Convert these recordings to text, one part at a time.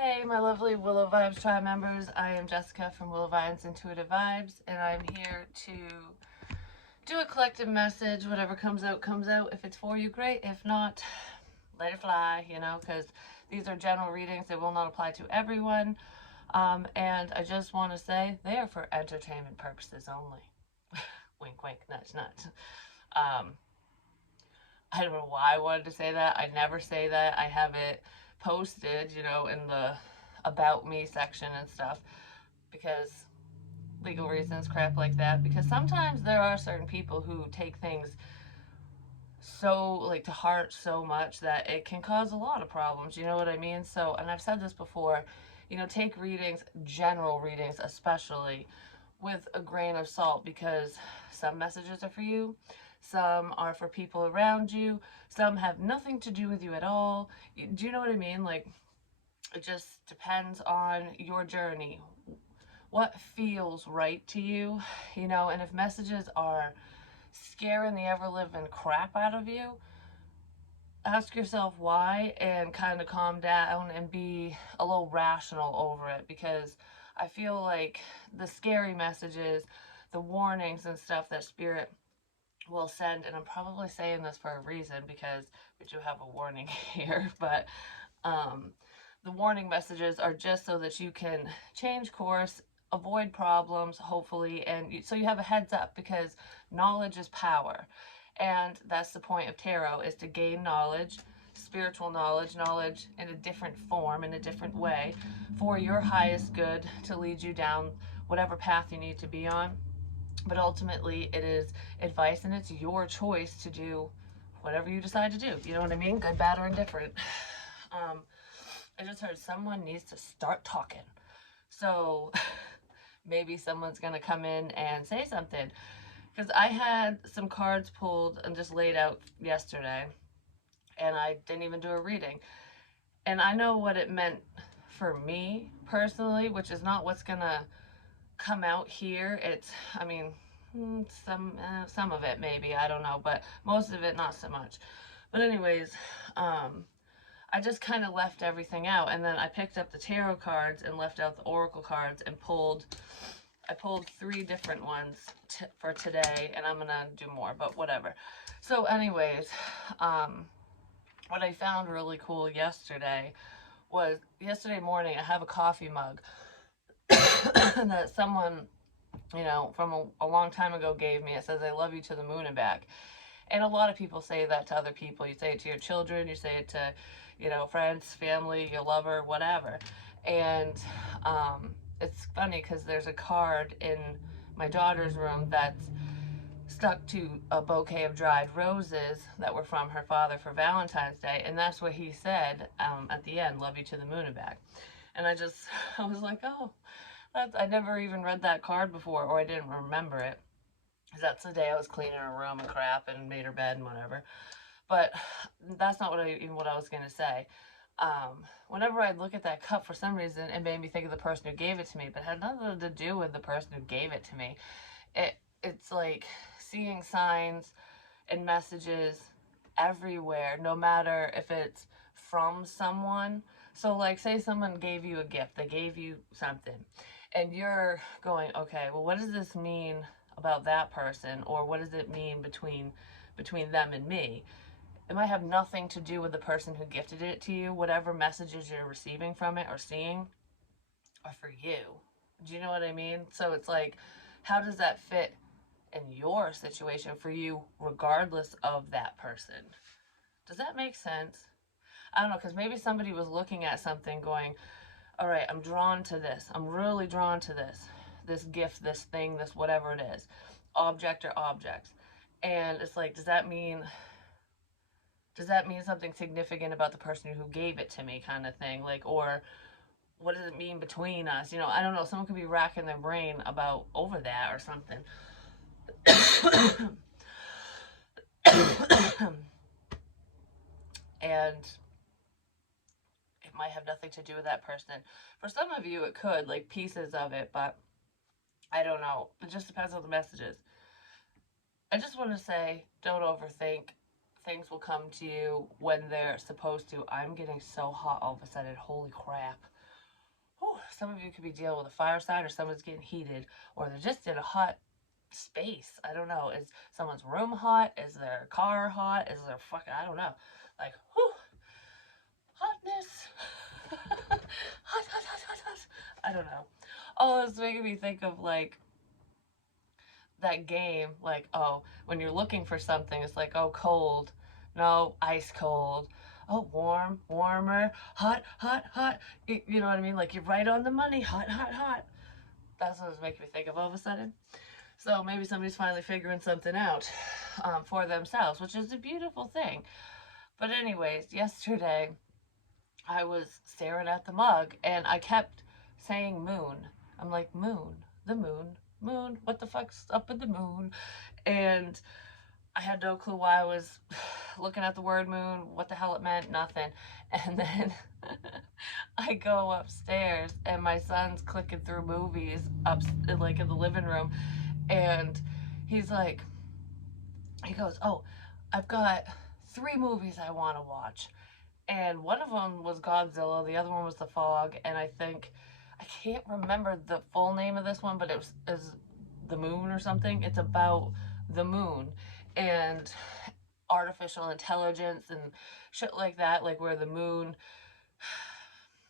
Hey, my lovely Willow Vibes Tribe members. I am Jessica from Willow Vibes Intuitive Vibes, and I'm here to do a collective message. Whatever comes out, comes out. If it's for you, great. If not, let it fly, because these are general readings. They will not apply to everyone. And I just want to say they are for entertainment purposes only. Wink, wink, nudge, nudge. Um, I don't know why I wanted to say that. I never say that. I have it posted, in the about me section and stuff because legal reasons, crap like that. Because sometimes there are certain people who take things so like to heart so much that it can cause a lot of problems. You know what I mean? So, and I've said this before, take readings, general readings especially, with a grain of salt because some messages are for you, some are for people around you, some have nothing to do with you at all. Do you know what I mean? Like, it just depends on your journey, what feels right to you, and if messages are scaring the ever living crap out of you, ask yourself why and kind of calm down and be a little rational over it because I feel like the scary messages, the warnings and stuff that spirit will send, and I'm probably saying this for a reason because we do have a warning here, but the warning messages are just so that you can change course, avoid problems, hopefully, and so you have a heads up because knowledge is power. And that's the point of tarot, is to gain knowledge, spiritual knowledge, knowledge in a different form, in a different way, for your highest good, to lead you down whatever path you need to be on. But ultimately, it is advice and it's your choice to do whatever you decide to do. You know what I mean? Good, bad, or indifferent. I just heard someone needs to start talking. So maybe someone's going to come in and say something. Because I had some cards pulled and just laid out yesterday, and I didn't even do a reading. And I know what it meant for me personally, which is not what's going to come out here. It's, I mean, some of it maybe, I don't know, but most of it not so much. But anyways, I just kind of left everything out, and then I picked up the tarot cards and left out the oracle cards and I pulled 3 different ones for today, and I'm gonna do more, but whatever. So anyways, what I found really cool yesterday was, yesterday morning I have a coffee mug that someone, from a long time ago gave me. It says, "I love you to the moon and back." And a lot of people say that to other people. You say it to your children, you say it to, friends, family, your lover, whatever. And it's funny because there's a card in my daughter's room that's stuck to a bouquet of dried roses that were from her father for Valentine's Day. And that's what he said at the end, "Love you to the moon and back." And I was like, oh, I never even read that card before, or I didn't remember it. Because that's the day I was cleaning her room and crap and made her bed and whatever. But that's not what I was going to say. Whenever I look at that cup, for some reason, it made me think of the person who gave it to me, but it had nothing to do with the person who gave it to me. It's like seeing signs and messages everywhere, no matter if it's from someone. So, like, say someone gave you a gift, they gave you something, and you're going, okay, well, what does this mean about that person, or what does it mean between them and me? It might have nothing to do with the person who gifted it to you. Whatever messages you're receiving from it or seeing are for you. Do you know what I mean? So it's like, how does that fit in your situation for you, regardless of that person? Does that make sense? I don't know, because maybe somebody was looking at something going, all right, I'm drawn to this. I'm really drawn to this gift, this thing, this whatever it is, object or objects. And it's like, does that mean something significant about the person who gave it to me, kind of thing? Like, or what does it mean between us? I don't know. Someone could be racking their brain about over that or something. And it might have nothing to do with that person. For some of you, it could, like pieces of it, but I don't know. It just depends on the messages. I just want to say, don't overthink. Things will come to you when they're supposed to. I'm getting so hot all of a sudden. Holy crap. whew, some of you could be dealing with a fire sign, or someone's getting heated, or they're just in a hot space. I don't know. Is someone's room hot? Is their car hot? Is their fucking, I don't know. Like, whew, hotness. hot, hot, hot, hot, hot. I don't know. Oh, it's making me think of like that game, like, oh, when you're looking for something, it's like, oh, cold. No, ice cold. Oh, warm, warmer, hot, hot, hot. You know what I mean? Like, you're right on the money. Hot, hot, hot. That's what it's making me think of all of a sudden. So maybe somebody's finally figuring something out for themselves, which is a beautiful thing. But anyways, yesterday I was staring at the mug and I kept saying moon. I'm like, moon, the moon, moon, what the fuck's up with the moon? And I had no clue why I was looking at the word moon, what the hell it meant, nothing. And then I go upstairs and my son's clicking through movies up like in the living room, and he's like, he goes, oh, I've got 3 movies I want to watch. And one of them was Godzilla, the other one was The Fog, and I think, I can't remember the full name of this one, but it was The Moon or something. It's about the moon and artificial intelligence and shit like that, like where the moon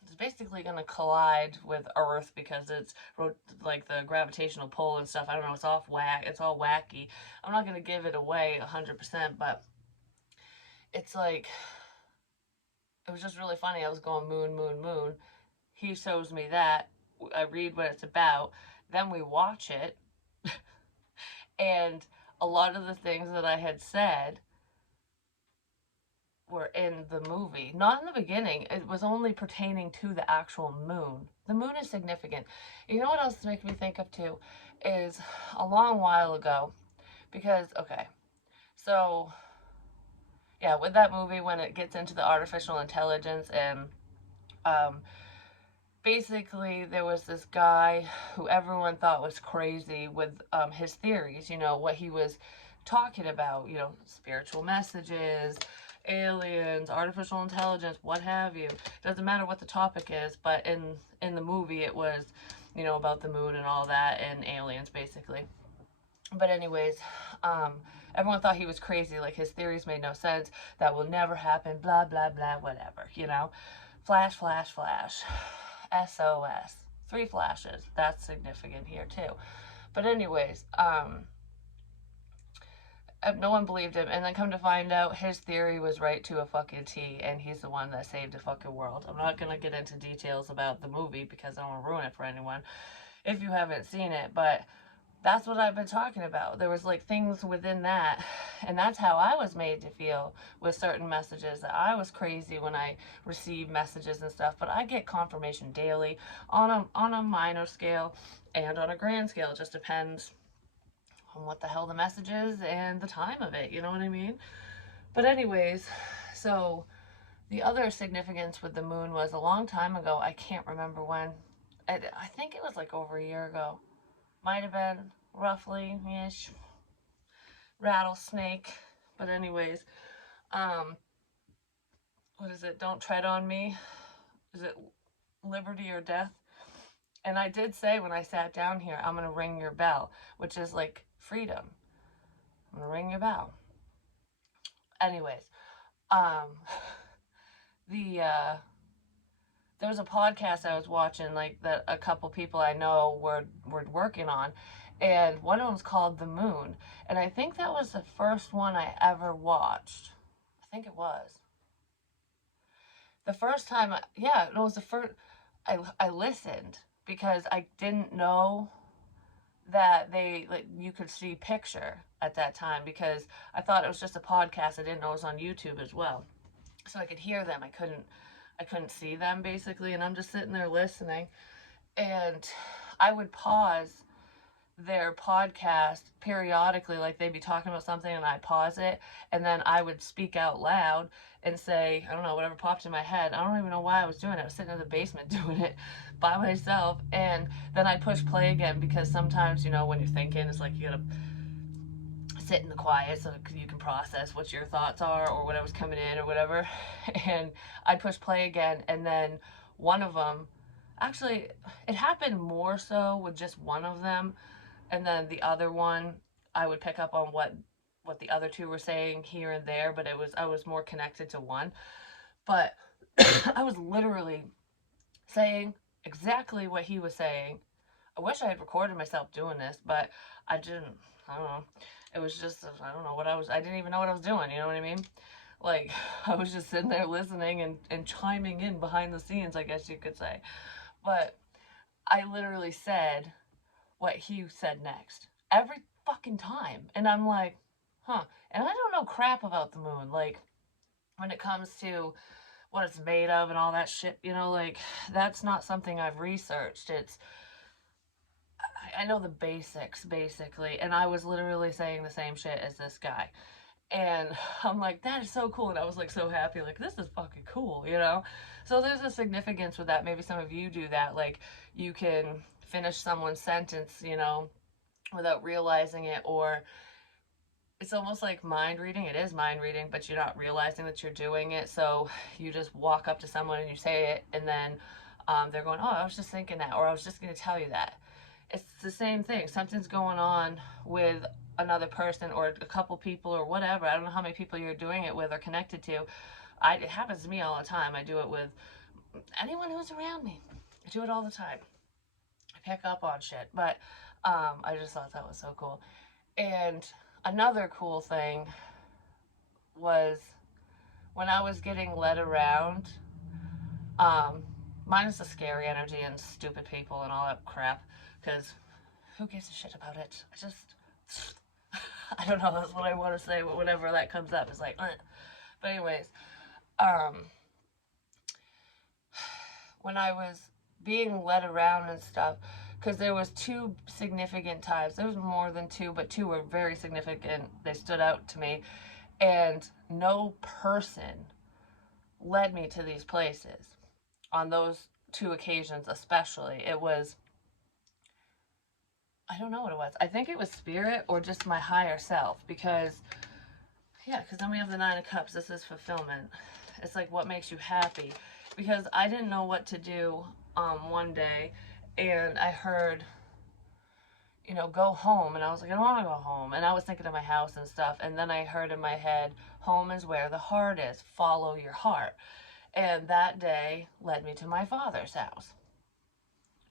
is basically going to collide with Earth because it's like the gravitational pull and stuff. I don't know, it's off whack, it's all wacky. I'm not going to give it away 100%, but it's like, it was just really funny. I was going moon, moon, moon. He shows me that. I read what it's about. Then we watch it. And a lot of the things that I had said were in the movie. Not in the beginning. It was only pertaining to the actual moon. The moon is significant. You know what else makes me think of too? Is a long while ago. Because, okay. So, yeah, with that movie, when it gets into the artificial intelligence and basically there was this guy who everyone thought was crazy with his theories, you know, what he was talking about, you know, spiritual messages, aliens, artificial intelligence, what have you. Doesn't matter what the topic is, but in the movie it was, you know, about the moon and all that and aliens basically. But anyways, everyone thought he was crazy, like his theories made no sense, that will never happen, blah blah blah, whatever, you know. Flash, flash, flash. SOS. 3 flashes. That's significant here too. But anyways, no one believed him, and then come to find out his theory was right to a fucking T, and he's the one that saved the fucking world. I'm not gonna get into details about the movie because I don't want to ruin it for anyone if you haven't seen it, but that's what I've been talking about. There was like things within that, and that's how I was made to feel with certain messages, that I was crazy when I received messages and stuff. But I get confirmation daily on a minor scale and on a grand scale. It just depends on what the hell the message is and the time of it, you know what I mean? But anyways, so the other significance with the moon was a long time ago. I can't remember when. I think it was like over a year ago. Might have been roughly ish. Rattlesnake. But anyways, what is it? Don't tread on me. Is it liberty or death? And I did say when I sat down here, I'm gonna ring your bell, which is like freedom. I'm gonna ring your bell. Anyways, the there was a podcast I was watching, like that a couple people I know were working on, and one of them's called The Moon, and I think that was the first one I ever watched. I think it was the first time. Yeah, it was the first. I listened because I didn't know that they like you could see picture at that time, because I thought it was just a podcast. I didn't know it was on YouTube as well, so I could hear them. I couldn't see them basically, and I'm just sitting there listening, and I would pause their podcast periodically, like they'd be talking about something and I'd pause it, and then I would speak out loud and say, I don't know, whatever popped in my head. I don't even know why I was doing it. I was sitting in the basement doing it by myself, and then I'd push play again, because sometimes, you know, when you're thinking, it's like you gotta sit in the quiet so you can process what your thoughts are or whatever's coming in or whatever. And I'd push play again, and then one of them, actually, it happened more so with just one of them, and then the other one, I would pick up on what the other two were saying here and there, but I was more connected to one. But I was literally saying exactly what he was saying. I wish I had recorded myself doing this, but I didn't. I don't know. It was just, I don't know what I didn't even know what I was doing, you know what I mean? Like, I was just sitting there listening and chiming in behind the scenes, I guess you could say. But I literally said what he said next every fucking time. And I'm like, huh. And I don't know crap about the moon. Like, when it comes to what it's made of and all that shit, you know, like, that's not something I've researched. I know the basics, basically. And I was literally saying the same shit as this guy. And I'm like, that is so cool. And I was like, so happy. Like, this is fucking cool, you know? So there's a significance with that. Maybe some of you do that. Like, you can finish someone's sentence, you know, without realizing it, or it's almost like mind reading. It is mind reading, but you're not realizing that you're doing it. So you just walk up to someone and you say it, and then they're going, oh, I was just thinking that, or I was just going to tell you that. It's the same thing. Something's going on with another person or a couple people or whatever. I don't know how many people you're doing it with or connected to. It happens to me all the time. I do it with anyone who's around me. I do it all the time. I pick up on shit. But I just thought that was so cool. And another cool thing was when I was getting led around, um, minus the scary energy and stupid people and all that crap, because who gives a shit about it? I don't know, that's what I want to say, but whenever that comes up, it's like, ugh. But anyways, um, when I was being led around and stuff, because there was two significant times. There was more than two, but two were very significant. They stood out to me, and no person led me to these places on those two occasions, especially. It was, I don't know what it was. I think it was spirit or just my higher self, because yeah, because then we have the Nine of Cups. This is fulfillment. It's like what makes you happy. Because I didn't know what to do one day, and I heard, you know, go home. And I was like, I don't want to go home. And I was thinking of my house and stuff. And then I heard in my head, home is where the heart is. Follow your heart. And that day led me to my father's house.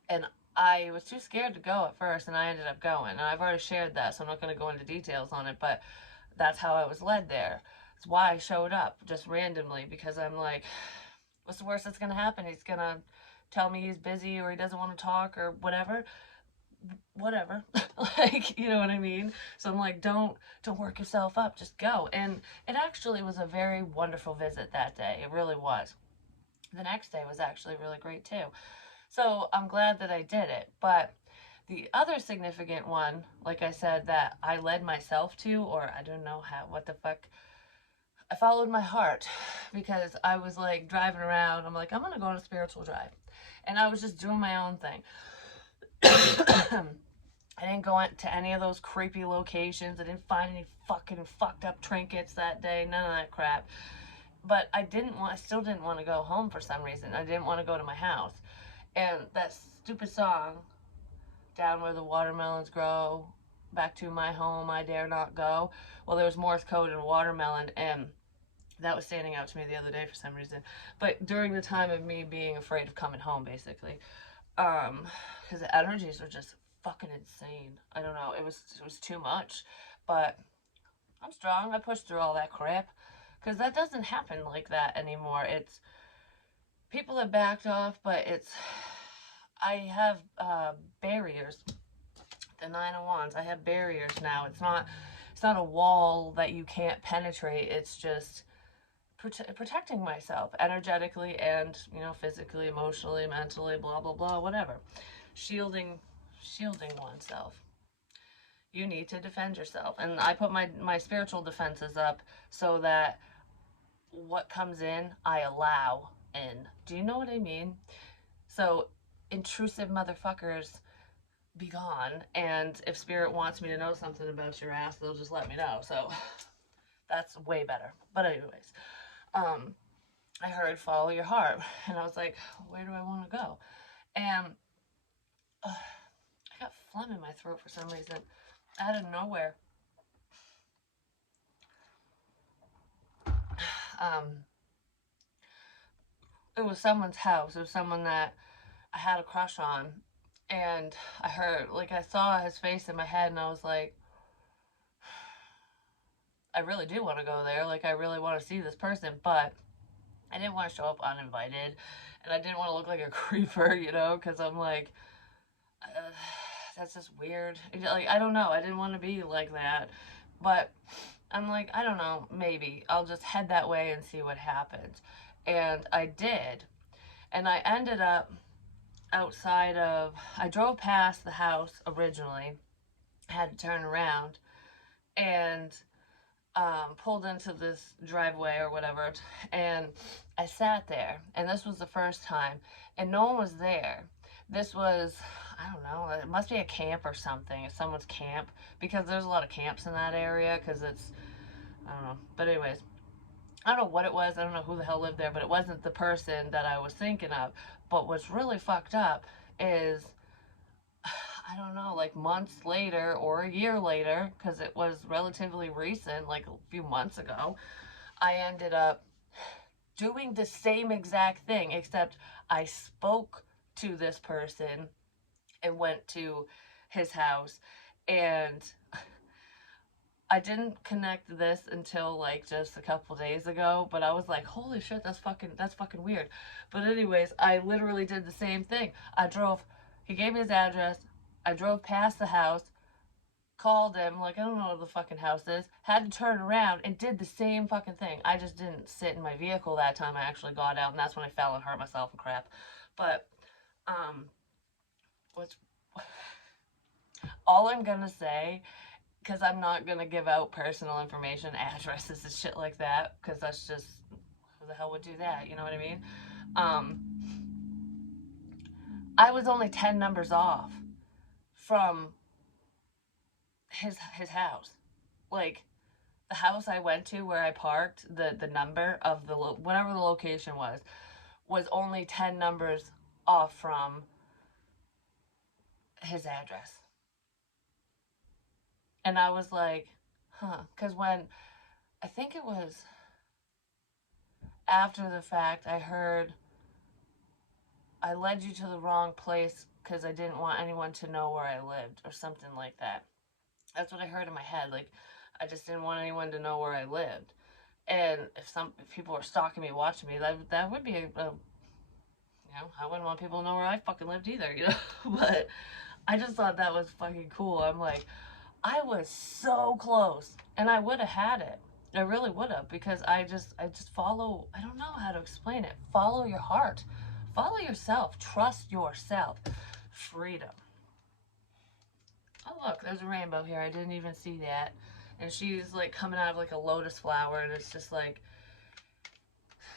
And I was too scared to go at first, and I ended up going. And I've already shared that, so I'm not going to go into details on it, but that's how I was led there. It's why I showed up just randomly, because I'm like, what's the worst that's going to happen? He's going to tell me he's busy or he doesn't want to talk or whatever. Whatever. Like, you know what I mean? So I'm like, don't work yourself up, just go. And it actually was a very wonderful visit that day. It really was. The next day was actually really great too. So I'm glad that I did it. But the other significant one, like I said, that I led myself to, or I don't know how, what the fuck, I followed my heart, because I was like driving around. I'm like, I'm gonna go on a spiritual drive. And I was just doing my own thing. I didn't go to any of those creepy locations. I didn't find any fucking fucked up trinkets that day. None of that crap. But I still didn't want to go home for some reason. I didn't want to go to my house. And that stupid song, Down Where the Watermelons Grow, Back to My Home, I Dare Not Go. Well, there was Morse code in watermelon, and that was standing out to me the other day for some reason. But during the time of me being afraid of coming home, basically, because the energies were just fucking insane. I don't know. It was too much, but I'm strong. I pushed through all that crap, because that doesn't happen like that anymore. It's people have backed off, but I have barriers. The Nine of Wands. I have barriers now. It's not a wall that you can't penetrate. It's just protecting myself energetically and, you know, physically, emotionally, mentally, blah blah blah, whatever. Shielding oneself. You need to defend yourself, and I put my spiritual defenses up so that what comes in, I allow in. Do you know what I mean? So intrusive motherfuckers be gone, and if spirit wants me to know something about your ass, they'll just let me know. So that's way better. But anyways, um I heard follow your heart, and I was like, where do I want to go? And I got phlegm in my throat for some reason, out of nowhere. Um, it was someone's house. It was someone that I had a crush on. And I heard, like, I saw his face in my head, and I was like, I really do want to go there. Like, I really want to see this person, but I didn't want to show up uninvited. And I didn't want to look like a creeper, you know, because I'm like, uh, that's just weird. Like, I don't know. I didn't want to be like that. But I'm like, I don't know. Maybe I'll just head that way and see what happens. And I did. And I ended up outside of, I drove past the house originally, had to turn around, and pulled into this driveway or whatever, and I sat there, and this was the first time, and no one was there. This was, I don't know, it must be a camp or something, if someone's camp, because there's a lot of camps in that area, because it's, I don't know, but anyways, I don't know what it was, I don't know who the hell lived there, but it wasn't the person that I was thinking of. But what's really fucked up is, I don't know, like months later or a year later, because it was relatively recent, like a few months ago, I ended up doing the same exact thing, except I spoke to this person and went to his house. And I didn't connect this until like just a couple days ago, but I was like, holy shit, that's fucking weird. But anyways, I literally did the same thing. He gave me his address. I drove past the house, called him, like, I don't know what the fucking house is, had to turn around and did the same fucking thing. I just didn't sit in my vehicle that time. I actually got out, and that's when I fell and hurt myself and crap. But, um, what's, all I'm gonna say, because I'm not gonna give out personal information, addresses and shit like that, because that's just, who the hell would do that, you know what I mean? Um, I was only 10 numbers off from his house. Like, the house I went to where I parked, the number of the whatever the location was only 10 numbers off from his address. And I was like, huh, cuz when I think it was after the fact, I heard, I led you to the wrong place cuz I didn't want anyone to know where I lived or something like that. That's what I heard in my head, like I just didn't want anyone to know where I lived. And if people were stalking me, watching me, that would be I wouldn't want people to know where I fucking lived either, you know? But I just thought that was fucking cool. I'm like, I was so close, and I would have had it. I really would have, because I just follow, I don't know how to explain it. Follow your heart. Follow yourself. Trust yourself. Freedom. Oh, look, there's a rainbow here. I didn't even see that. And she's like coming out of like a lotus flower, and it's just like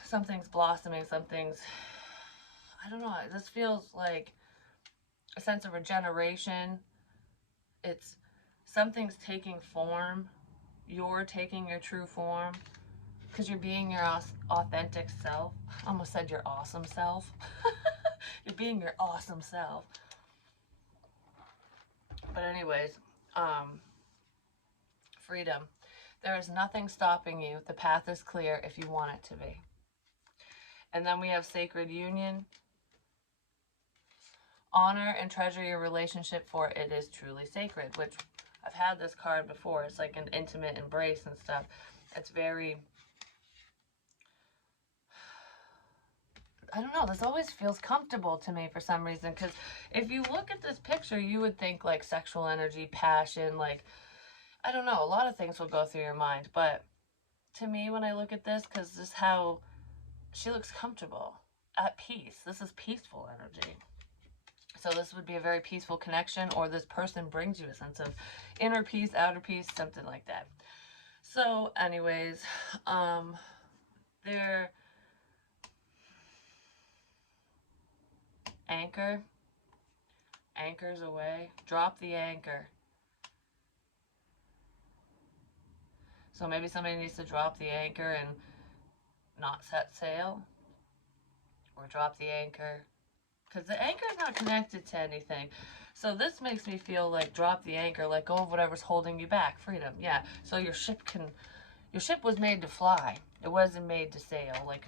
something's blossoming, something's, I don't know. This feels like a sense of regeneration. It's something's taking form. You're taking your true form because you're being your authentic self. I almost said your awesome self. You're being your awesome self. But anyways, um, freedom. There is nothing stopping you. The path is clear if you want it to be. And then we have sacred union. Honor and treasure your relationship, for it is truly sacred, which I've had this card before. It's like an intimate embrace and stuff. It's very, I don't know, this always feels comfortable to me for some reason, because if you look at this picture, you would think like sexual energy, passion, like, I don't know, a lot of things will go through your mind. But to me, when I look at this, because this is how she looks comfortable, at peace. This is peaceful energy. So this would be a very peaceful connection, or this person brings you a sense of inner peace, outer peace, something like that. So anyways, their anchors away, drop the anchor. So maybe somebody needs to drop the anchor and not set sail, or drop the anchor, because the anchor is not connected to anything. So this makes me feel like drop the anchor, let go of whatever's holding you back. Freedom, yeah. So your ship was made to fly. It wasn't made to sail, like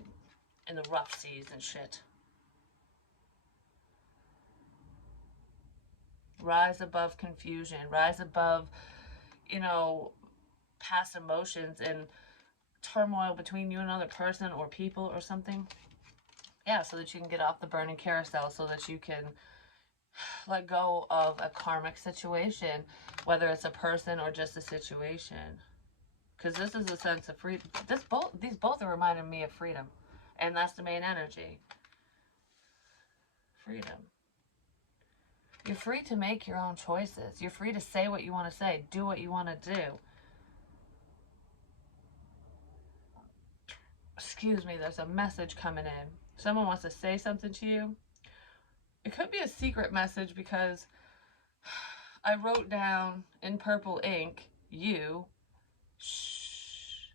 in the rough seas and shit. Rise above confusion. Rise above, you know, past emotions and turmoil between you and another person or people or something. Yeah, so that you can get off the burning carousel, so that you can let go of a karmic situation, whether it's a person or just a situation. Because this is a sense of freedom. These both are reminding me of freedom, and that's the main energy. Freedom. You're free to make your own choices. You're free to say what you want to say, do what you want to do. Excuse me, there's a message coming in. Someone wants to say something to you. It could be a secret message because I wrote down in purple ink, you, shh.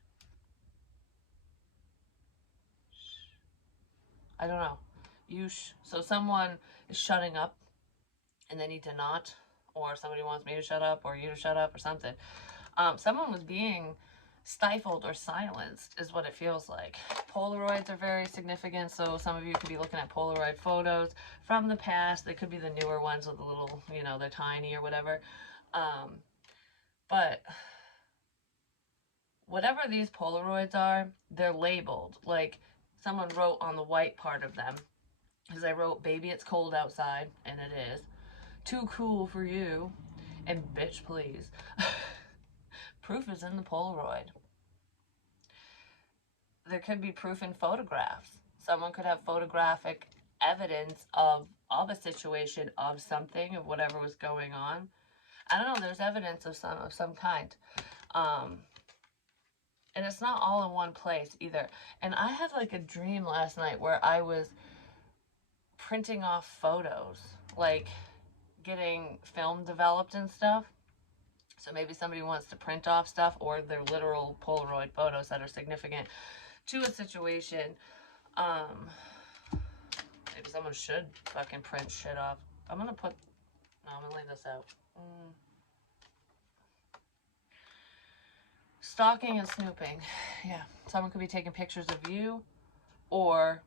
I don't know. So someone is shutting up and they need to not, or somebody wants me to shut up or you to shut up or something. Someone was being stifled or silenced is what it feels like. Polaroids are very significant, so some of you could be looking at Polaroid photos from the past. They could be the newer ones with the little, they're tiny or whatever. But whatever these Polaroids are, they're labeled. Like someone wrote on the white part of them, because I wrote, baby, it's cold outside, and it is. Too cool for you, and bitch, please. Proof is in the Polaroid. There could be proof in photographs. Someone could have photographic evidence of a situation, of something, of whatever was going on. I don't know, there's evidence of some kind. And it's not all in one place either. And I had like a dream last night where I was printing off photos, like getting film developed and stuff. So maybe somebody wants to print off stuff, or they're literal Polaroid photos that are significant to a situation. Maybe someone should fucking print shit off. I'm gonna leave this out. Stalking and snooping. Yeah, someone could be taking pictures of you, or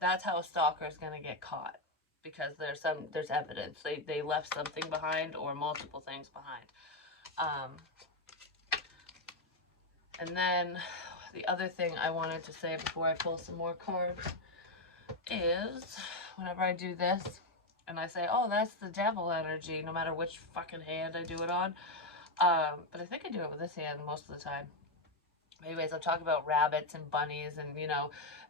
that's how a stalker is gonna get caught, because there's evidence. They left something behind, or multiple things behind. And then the other thing I wanted to say before I pull some more cards is, whenever I do this and I say, oh, that's the devil energy, no matter which fucking hand I do it on. But I think I do it with this hand most of the time. Anyways, I'm talking about rabbits and bunnies, and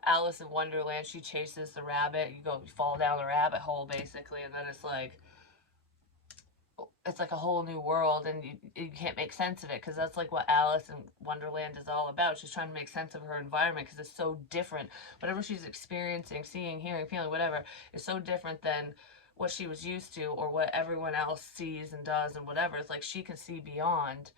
Alice in Wonderland, she chases the rabbit. You fall down the rabbit hole basically, and then it's like a whole new world, and you can't make sense of it, because that's like what Alice in Wonderland is all about. She's trying to make sense of her environment because it's so different. Whatever she's experiencing, seeing, hearing, feeling, whatever, is so different than what she was used to, or what everyone else sees and does and whatever. It's like she can see beyond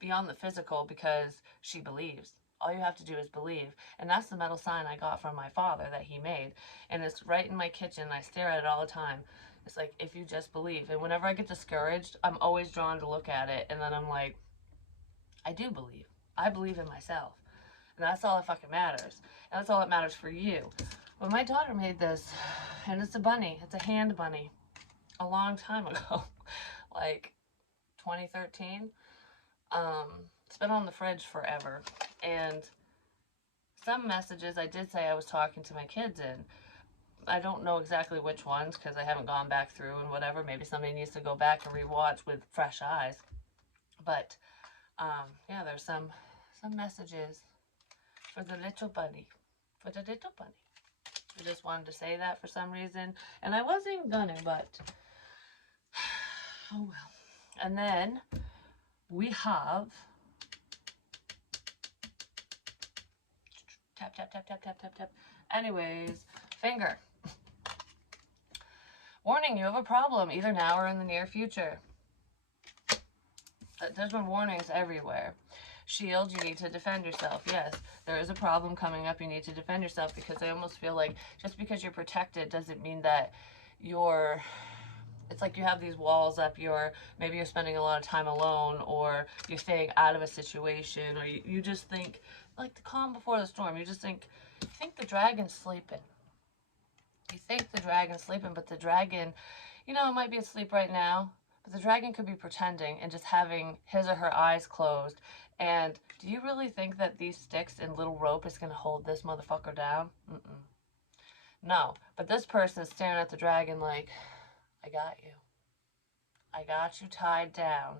the physical, because she believes. All you have to do is believe. And that's the metal sign I got from my father that he made. And it's right in my kitchen. I stare at it all the time. It's like, if you just believe. And whenever I get discouraged, I'm always drawn to look at it. And then I'm like, I do believe. I believe in myself. And that's all that fucking matters. And that's all that matters for you. When my daughter made this, and it's a bunny. It's a hand bunny. A long time ago. Like 2013. It's been on the fridge forever. And some messages I did say I was talking to my kids in. I don't know exactly which ones, because I haven't gone back through and whatever. Maybe somebody needs to go back and rewatch with fresh eyes. But yeah, there's some messages for the little bunny. For the little bunny. I just wanted to say that for some reason. And I wasn't gonna, but oh well. And then we have tap, tap, tap, tap, tap, tap, tap. Anyways, finger. Warning, you have a problem, either now or in the near future. There's been warnings everywhere. shield, you need to defend yourself. Yes, there is a problem coming up, you need to defend yourself, because I almost feel like just because you're protected doesn't mean that you're, it's like you have these walls up, maybe you're spending a lot of time alone, or you're staying out of a situation, or you just think, like the calm before the storm, you think the dragon's sleeping. You think the dragon's sleeping, but the dragon, it might be asleep right now, but the dragon could be pretending and just having his or her eyes closed. And do you really think that these sticks and little rope is going to hold this motherfucker down? Mm-mm. No, but this person is staring at the dragon like, I got you. I got you tied down.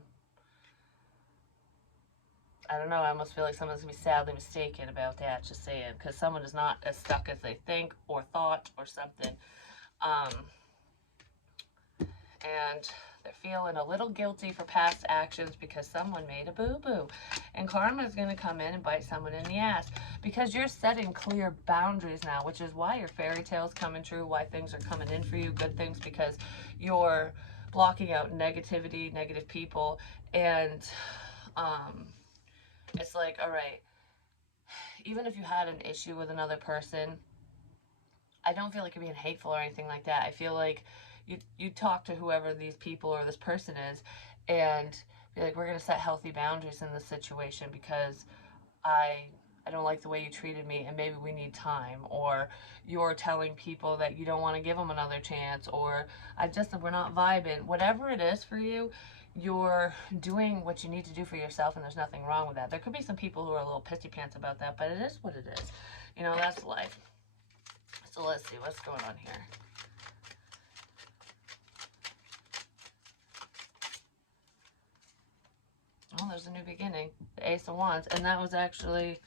I don't know, I almost feel like someone's going to be sadly mistaken about that, just saying, because someone is not as stuck as they think or thought or something. And they're feeling a little guilty for past actions because someone made a boo-boo. And karma is going to come in and bite someone in the ass because you're setting clear boundaries now, which is why your fairy tale's coming true, why things are coming in for you, good things, because you're blocking out negativity, negative people, and it's like, all right, even if you had an issue with another person, I don't feel like you're being hateful or anything like that. I feel like you talk to whoever these people or this person is and be like, we're going to set healthy boundaries in this situation because I don't like the way you treated me and maybe we need time, or you're telling people that you don't want to give them another chance, or we're not vibing. Whatever it is for you, you're doing what you need to do for yourself, and there's nothing wrong with that. There could be some people who are a little pissy pants about that, but it is what it is. That's life. So let's see what's going on here. Oh, there's a new beginning. The Ace of Wands. And that was actually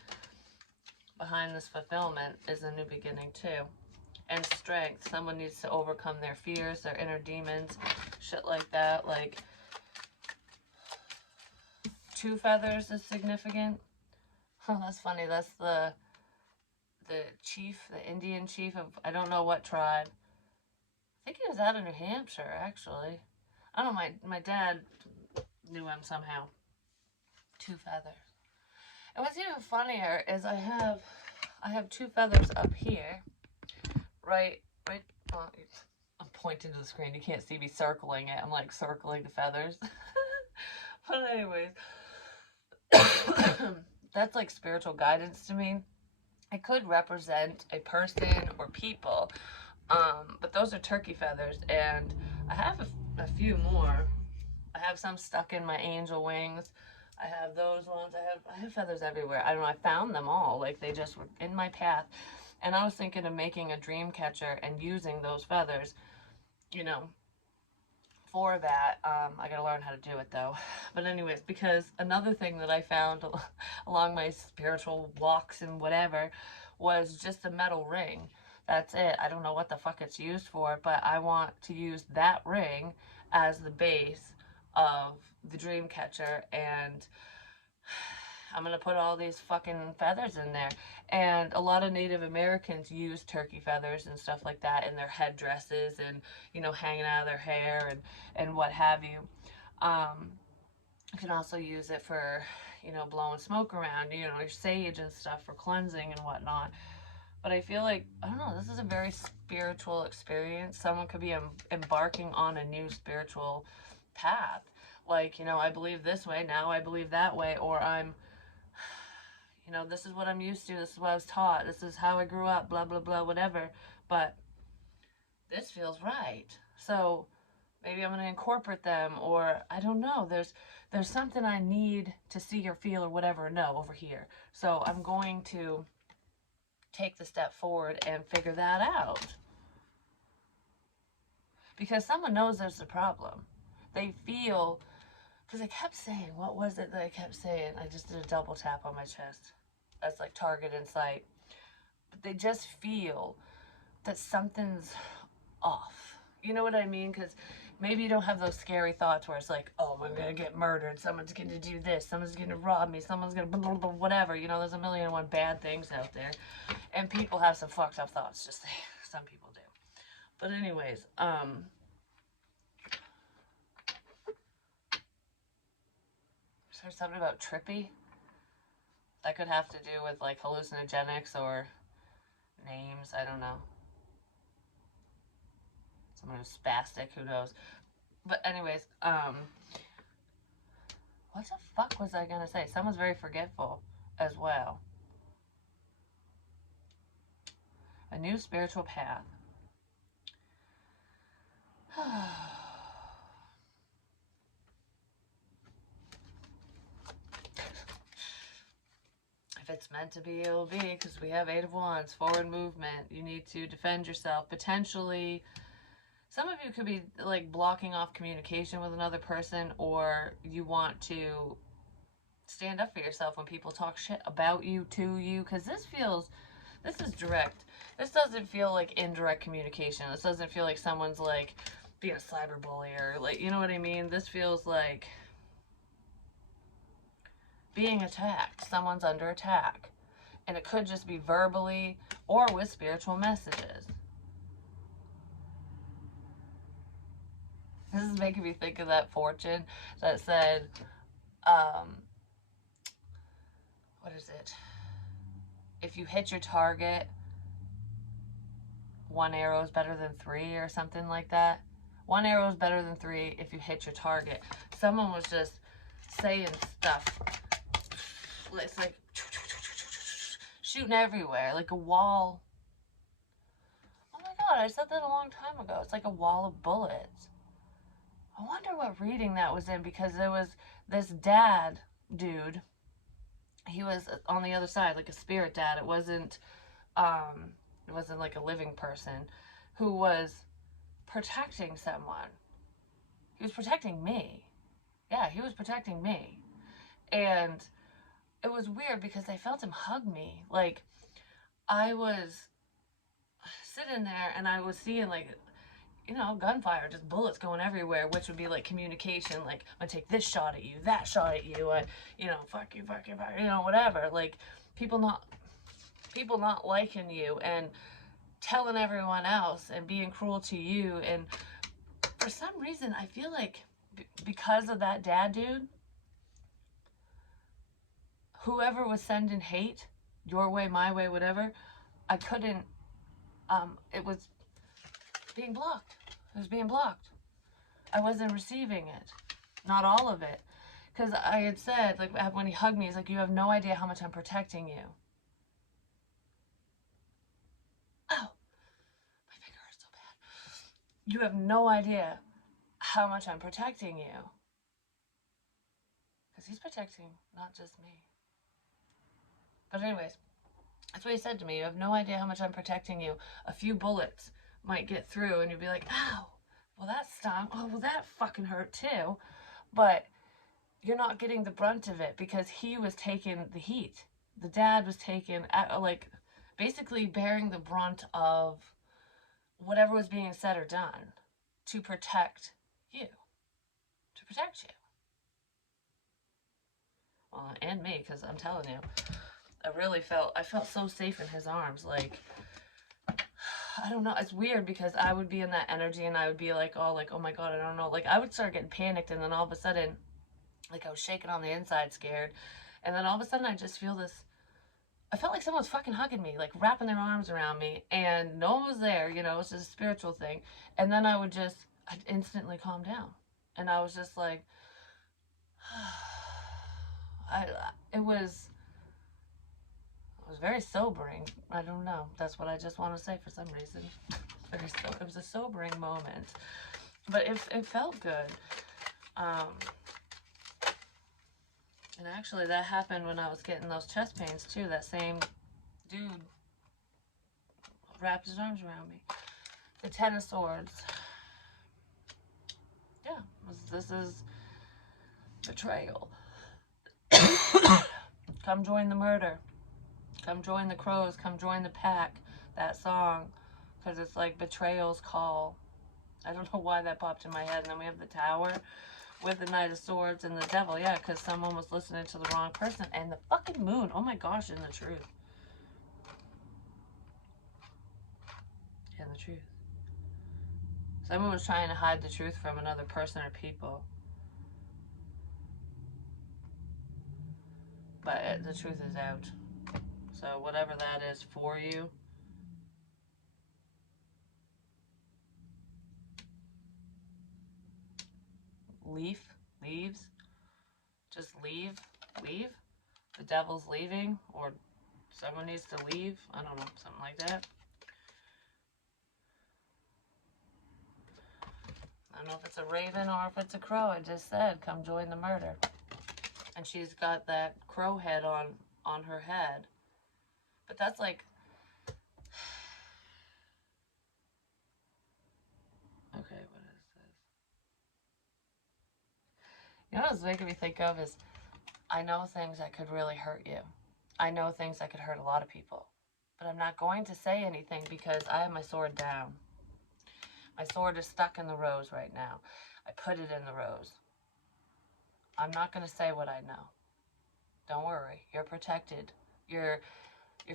behind this fulfillment is a new beginning too. And strength. Someone needs to overcome their fears, their inner demons, shit like that. Like 2 feathers is significant. Oh, that's funny. That's the chief, the Indian chief of I don't know what tribe. I think he was out of New Hampshire, actually. I don't know, my dad knew him somehow. 2 feathers. And what's even funnier is I have 2 feathers up here. Right, oh, I'm pointing to the screen. You can't see me circling it. I'm like circling the feathers. But anyways, that's like spiritual guidance to me. It could represent a person or people, but those are turkey feathers, and I have a few more. I have some stuck in my angel wings. I have those ones. I have feathers everywhere. I don't know. I found them all. Like they just were in my path. And I was thinking of making a dream catcher and using those feathers, for that. I gotta learn how to do it though. But anyways, because another thing that I found along my spiritual walks and whatever was just a metal ring. That's it. I don't know what the fuck it's used for, but I want to use that ring as the base of the dream catcher, and I'm gonna put all these fucking feathers in there. And a lot of Native Americans use turkey feathers and stuff like that in their headdresses and, hanging out of their hair and what have you. You can also use it for, blowing smoke around, your sage and stuff for cleansing and whatnot. But I feel like, I don't know, this is a very spiritual experience. Someone could be embarking on a new spiritual path. Like, I believe this way, now I believe that way, or this is what I'm used to, this is what I was taught, this is how I grew up, blah, blah, blah, whatever. But this feels right. So maybe I'm going to incorporate them, or I don't know. There's something I need to see or feel or whatever, no, over here. So I'm going to take the step forward and figure that out. Because someone knows there's a problem. They feel, because I kept saying, what was it that I kept saying? I just did a double tap on my chest. That's like target in sight. But they just feel that something's off. You know what I mean? Because maybe you don't have those scary thoughts where it's like, oh, I'm going to get murdered. Someone's going to do this. Someone's going to rob me. Someone's going to blah, blah, blah, whatever. There's a million and one bad things out there. And people have some fucked up thoughts. Just some people do. But anyways, is there something about trippy? That could have to do with like hallucinogenics or names. I don't know. Someone who's spastic, who knows? But anyways, what the fuck was I gonna say? Someone's very forgetful as well. A new spiritual path. If it's meant to be, it'll be, because we have Eight of Wands, forward movement. You need to defend yourself. Potentially, some of you could be like blocking off communication with another person, or you want to stand up for yourself when people talk shit about you, to you, because this is direct. This doesn't feel like indirect communication. This doesn't feel like someone's like being a cyberbully or like, you know what I mean? This feels like being attacked. Someone's under attack. And it could just be verbally or with spiritual messages. This is making me think of that fortune that said, what is it? If you hit your target, one arrow is better than three, or something like that. One arrow is better than three if you hit your target. Someone was just saying stuff. It's like shooting everywhere, like a wall. Oh my god, I said that a long time ago. It's like a wall of bullets. I wonder what reading that was in, because there was this dad dude. He was on the other side, like a spirit dad. It wasn't like a living person, who was protecting someone. He was protecting me. Yeah, he was protecting me. And it was weird because I felt him hug me. Like, I was sitting there and I was seeing, like, you know, gunfire, just bullets going everywhere, which would be like communication. Like, I'm gonna take this shot at you, that shot at you, you know, fuck you, you know, whatever. Like, people not liking you and telling everyone else and being cruel to you. And for some reason, I feel like because of that dad dude, whoever was sending hate, your way, my way, whatever, I couldn't, it was being blocked. It was being blocked. I wasn't receiving it. Not all of it. Because I had said, like, when he hugged me, he's like, you have no idea how much I'm protecting you. Ow! My finger hurts so bad. You have no idea how much I'm protecting you. Because he's protecting not just me. But anyways, that's what he said to me. You have no idea how much I'm protecting you. A few bullets might get through and you'd be like, ow, well that stung. Oh, well that fucking hurt too. But you're not getting the brunt of it because he was taking the heat. The dad was taking, like, basically bearing the brunt of whatever was being said or done to protect you. To protect you. Well, and me, because I'm telling you, I felt so safe in his arms. Like, I don't know, it's weird because I would be in that energy and I would be like, oh my god, I don't know. Like, I would start getting panicked, and then all of a sudden, like, I was shaking on the inside, scared. And then all of a sudden, I just feel this, I felt like someone was fucking hugging me, like wrapping their arms around me, and no one was there, you know, it was just a spiritual thing. And then I'd instantly calm down. And I was just like, it was very sobering. I don't know. That's what I just want to say for some reason. It was a sobering moment. But it felt good. And actually, that happened when I was getting those chest pains, too. That same dude wrapped his arms around me. The Ten of Swords. Yeah, this is betrayal. Come join the murder. Come join the crows. Come join the pack. That song. Because it's like betrayal's call. I don't know why that popped in my head. And then we have the Tower with the Knight of Swords and the Devil. Yeah, because someone was listening to the wrong person. And the fucking moon. Oh my gosh, and the truth. And the truth. Someone was trying to hide the truth from another person or people. but the truth is out. So whatever that is for you, leaves, just leave. The devil's leaving, or someone needs to leave. I don't know, something like that. I don't know if it's a raven or if it's a crow. I just said, come join the murder. And she's got that crow head on her head. But that's like... Okay, what is this? You know what it's making me think of is, I know things that could really hurt you. I know things that could hurt a lot of people. But I'm not going to say anything because I have my sword down. My sword is stuck in the rose right now. I put it in the rose. I'm not going to say what I know. Don't worry. You're protected. Your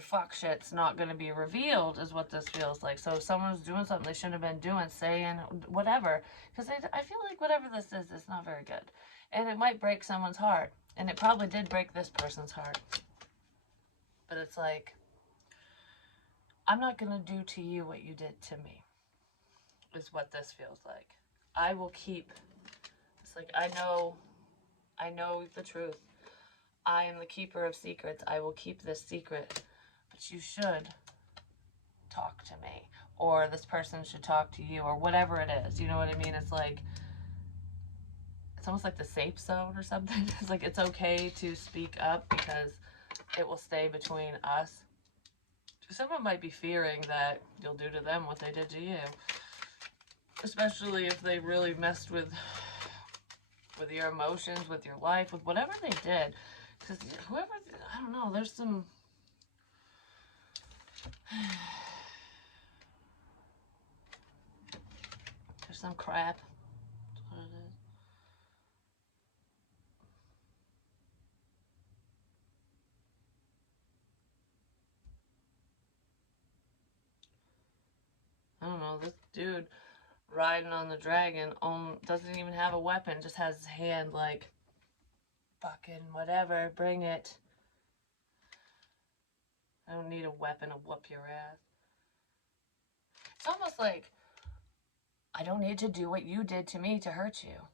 fuck shit's not going to be revealed is what this feels like. So if someone's doing something they shouldn't have been doing, saying whatever, because I feel like whatever this is not very good. And it might break someone's heart. And it probably did break this person's heart. But it's like, I'm not going to do to you what you did to me, is what this feels like. I will keep, it's like, I know the truth. I am the keeper of secrets. I will keep this secret. But you should talk to me. Or this person should talk to you. Or whatever it is. You know what I mean? It's like, it's almost like the safe zone or something. It's like, it's okay to speak up because it will stay between us. Someone might be fearing that you'll do to them what they did to you. Especially if they really messed with your emotions, with your life, with whatever they did. Because whoever, I don't know, there's some... There's some crap. That's what it is. I don't know, this dude riding on the dragon doesn't even have a weapon, just has his hand like, fucking whatever, bring it. I don't need a weapon to whoop your ass. It's almost like, I don't need to do what you did to me to hurt you.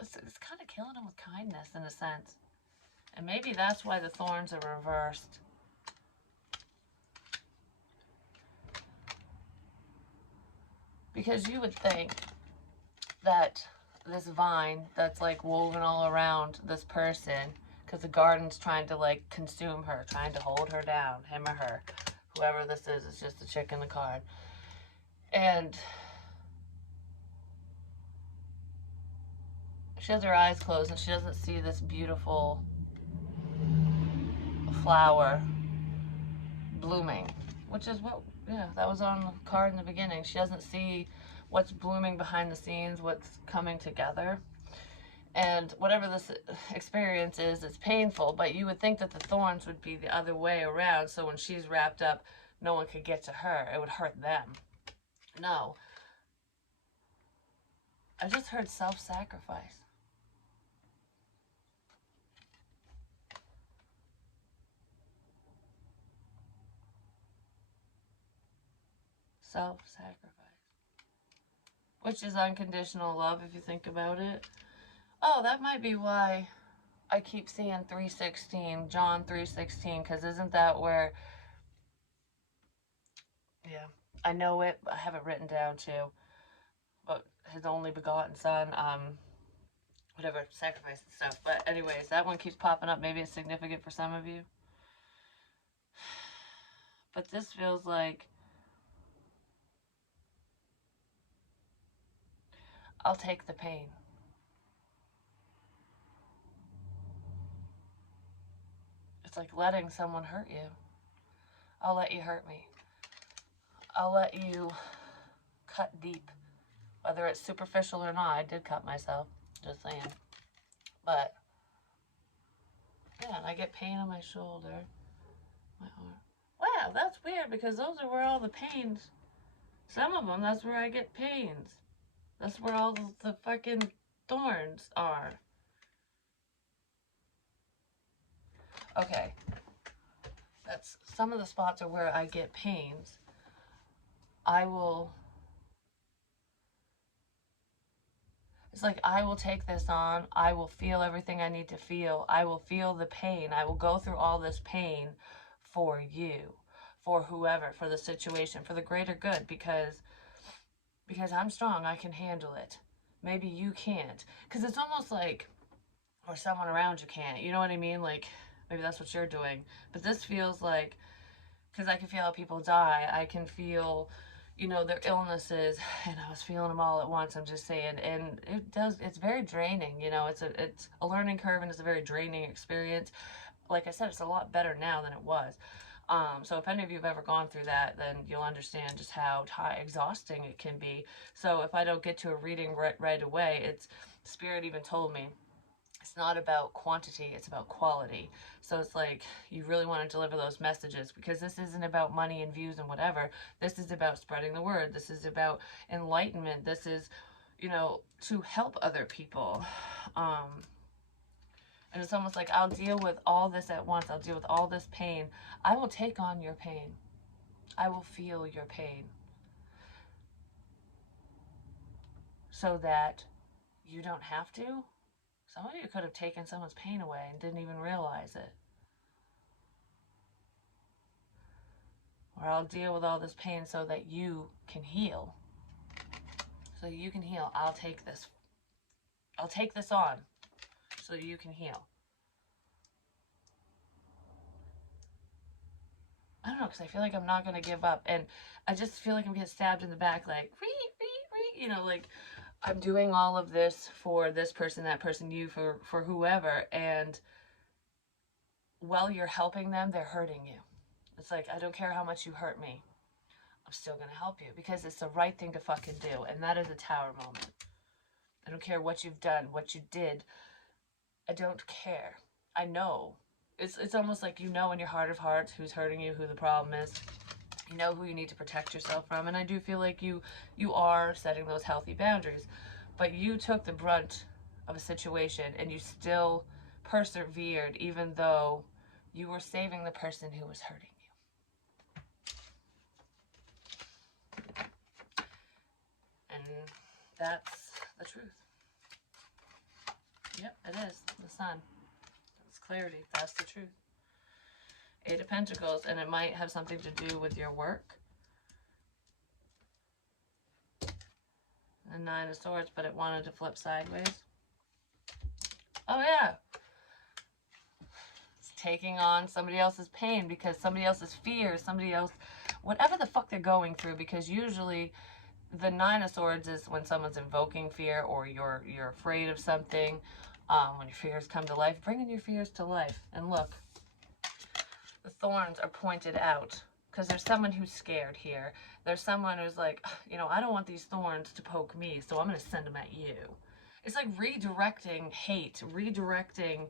It's kind of killing him with kindness in a sense. And maybe that's why the thorns are reversed. Because you would think that this vine that's like woven all around this person, because the garden's trying to like consume her, trying to hold her down, him or her, whoever this is, it's just a chick in the card. And she has her eyes closed and she doesn't see this beautiful flower blooming, which is what, yeah, that was on the card in the beginning. She doesn't see what's blooming behind the scenes, what's coming together. And whatever this experience is, it's painful, but you would think that the thorns would be the other way around, so when she's wrapped up, no one could get to her. It would hurt them. No. I just heard self-sacrifice. Self-sacrifice. Which is unconditional love if you think about it. Oh, that might be why I keep seeing 3:16, John 3:16, because isn't that where... Yeah, I know it, but I have it written down too. But his only begotten son, whatever, sacrifice and stuff. But anyways, that one keeps popping up. Maybe it's significant for some of you. But this feels like, I'll take the pain. It's like letting someone hurt you. I'll let you hurt me. I'll let you cut deep. Whether it's superficial or not, I did cut myself. Just saying. But, yeah, and I get pain on my shoulder. My arm. Wow, that's weird because those are where all the pains... Some of them, that's where I get pains. That's where all the fucking thorns are. Okay, that's some of the spots are where I get pains. It's like, I will take this on. I will feel everything I need to feel. I will feel the pain. I will go through all this pain for you, for whoever, for the situation, for the greater good, because I'm strong. I can handle it. Maybe you can't. Because it's almost like, or someone around you can't. You know what I mean? Like, maybe that's what you're doing. But this feels like, because I can feel how people die. I can feel, their illnesses, and I was feeling them all at once. I'm just saying, and it's very draining. It's a learning curve, and it's a very draining experience. Like I said, it's a lot better now than it was. So if any of you have ever gone through that, then you'll understand just how exhausting it can be. So if I don't get to a reading right away, Spirit even told me, it's not about quantity, it's about quality. So it's like, you really want to deliver those messages, because this isn't about money and views and whatever. This is about spreading the word. This is about enlightenment. This is, to help other people. And it's almost like, I'll deal with all this at once. I'll deal with all this pain. I will take on your pain. I will feel your pain, so that you don't have to. Some of you could have taken someone's pain away and didn't even realize it. Or I'll deal with all this pain so that you can heal. So you can heal. I'll take this on so you can heal. I don't know, because I feel like I'm not going to give up. And I just feel like I'm getting stabbed in the back, like, like, I'm doing all of this for this person, that person, you, for whoever. And while you're helping them, they're hurting you. It's like, I don't care how much you hurt me. I'm still going to help you, because it's the right thing to fucking do. And that is a tower moment. I don't care what you've done, what you did. I don't care. I know. It's almost like, in your heart of hearts who's hurting you, who the problem is. You know who you need to protect yourself from. And I do feel like you are setting those healthy boundaries. But you took the brunt of a situation, and you still persevered, even though you were saving the person who was hurting you. And that's the truth. Yep, it is. The sun. It's clarity. That's the truth. 8 of Pentacles, and it might have something to do with your work. The 9 of Swords, but it wanted to flip sideways. Oh yeah. It's taking on somebody else's pain, because somebody else's fear, somebody else, whatever the fuck they're going through, because usually the 9 of Swords is when someone's invoking fear, or you're afraid of something. When your fears come to life, bringing your fears to life. And look, the thorns are pointed out, because there's someone who's scared here. There's someone who's like, I don't want these thorns to poke me, so I'm going to send them at you. It's like redirecting hate, redirecting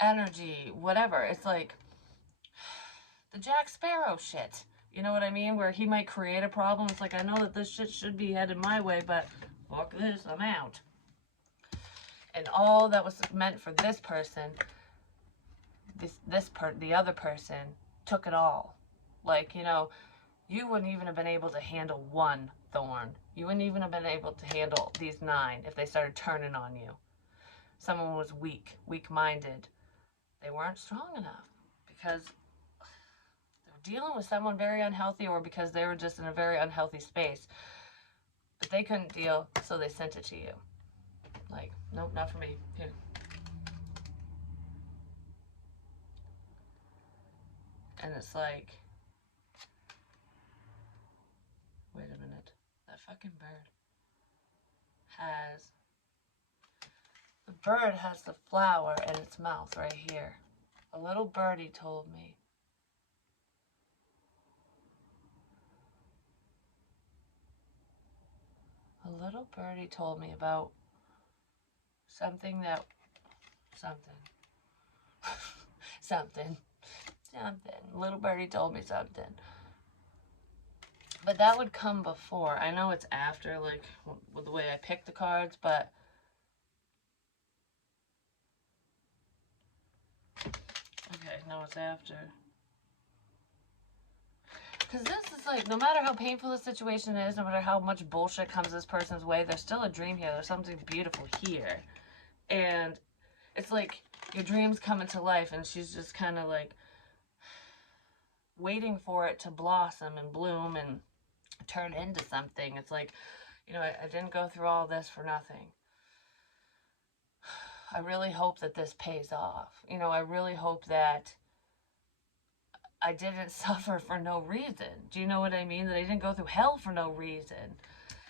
energy, whatever. It's like the Jack Sparrow shit. You know what I mean? Where he might create a problem. It's like, I know that this shit should be headed my way, but fuck this, I'm out. And all that was meant for this person, the other person took it all. Like, you wouldn't even have been able to handle one thorn. You wouldn't even have been able to handle these 9 if they started turning on you. Someone was weak-minded. They weren't strong enough, because they were dealing with someone very unhealthy, or because they were just in a very unhealthy space. But they couldn't deal, so they sent it to you. Like, nope, not for me. Here. And it's like, wait a minute. That fucking bird has the flower in its mouth right here. A little birdie told me. A little birdie told me about something. Little birdie told me something. But that would come before. I know it's after, like, with the way I picked the cards, but okay. know what's after. Because this is like, no matter how painful the situation is, no matter how much bullshit comes this person's way, there's still a dream here. There's something beautiful here. And it's like your dream's coming to life, and she's just kind of like waiting for it to blossom and bloom and turn into something. It's like, you know, I didn't go through all this for nothing. I really hope that this pays off. You know, I really hope that I didn't suffer for no reason. Do you know what I mean? That I didn't go through hell for no reason.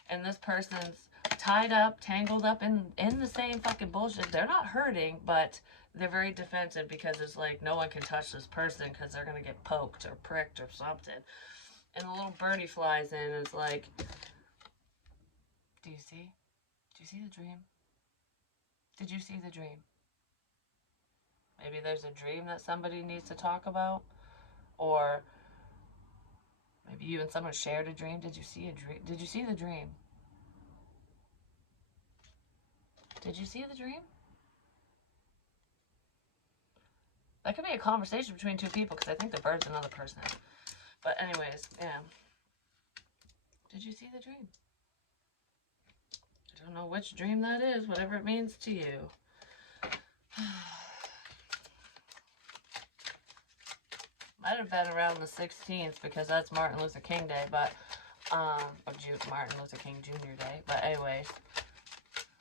And this person's tied up, tangled up in the same fucking bullshit. They're not hurting, but they're very defensive because it's like no one can touch this person because they're going to get poked or pricked or something. And the little birdie flies in and is like, do you see? Do you see the dream? Did you see the dream? Maybe there's a dream that somebody needs to talk about. Or maybe you and someone shared a dream. Did you see a dream? Did you see the dream? Did you see the dream? That could be a conversation between two people because I think the bird's another person. But anyways, yeah. Did you see the dream? I don't know which dream that is, whatever it means to you. Might have been around the 16th because that's Martin Luther King Day, but, or Martin Luther King Jr. Day. But anyways,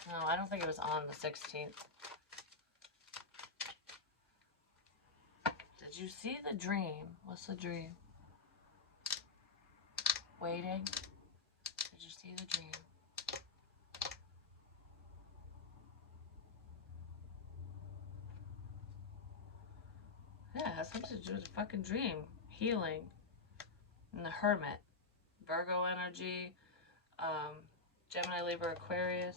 no, I don't think it was on the 16th. Did you see the dream? What's the dream? Waiting. Did you see the dream? Yeah, it has something to do with a fucking dream. Healing. And the Hermit. Virgo energy. Gemini, Libra, Aquarius.